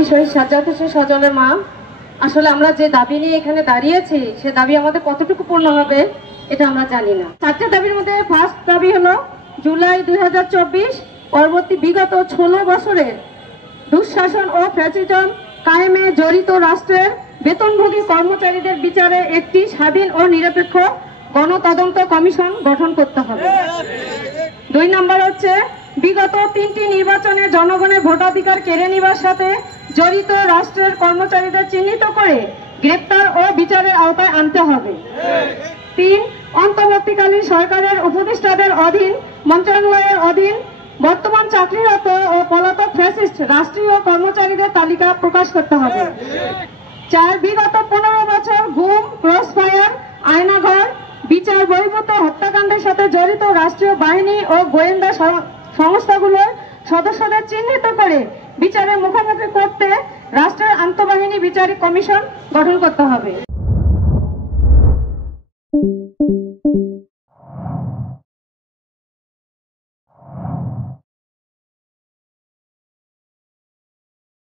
আমি শহীদ সাজ্জাদ হোসেন সজলের মা। আসলে আমরা যে দাবি নিয়ে এখানে দাঁড়িয়েছি সে দাবি আমাদের কতটুকু পূর্ণ হবে এটা আমরা জানি না। চারটে দাবির মধ্যে ফার্স্ট দাবি হলো জুলাই 2024 পরবর্তী বিগত 16 বছরের দুঃশাসন ও ফ্যাসিজম কায়েমে জড়িত রাষ্ট্রের বেতনভোগী কর্মচারীদের বিচারে একটি স্বাধীন ও নিরপেক্ষ গণতদন্ত কমিশন গঠন করতে হবে। 2 নম্বর হচ্ছে বিগত 3টি নির্বাচনে জনগণের ভোটাধিকার কেড়ে নেওয়ার সাথে জড়িত রাষ্ট্রের কর্মচারীদের চিহ্নিত করে গ্রেপ্তার ও বিচারের আওতায় আনতে হবে। 3 অন্তর্বর্তীকালীন সরকারের উপদেষ্টাদের অধীন মন্ত্রণালয়ের অধীন বর্তমান চাকরিরত ও পলাতক ফ্যাসিস্ট রাষ্ট্রীয় কর্মচারীদের তালিকা প্রকাশ করতে হবে। 4 বিগত 15 বছর গুম, ক্রসফায়ার, আয়নাঘর, বিচার বহির্ভূত হত্যাকাণ্ডের সাথে জড়িত রাষ্ট্রীয় বাহিনী ও গোয়েন্দা সংস্থাগুলোর সদস্যদের চিহ্নিত করে বিচারের মুখোমুখি করতে রাষ্ট্রের আন্তঃবাহিনী বিচারিক কমিশন গঠন করতে হবে।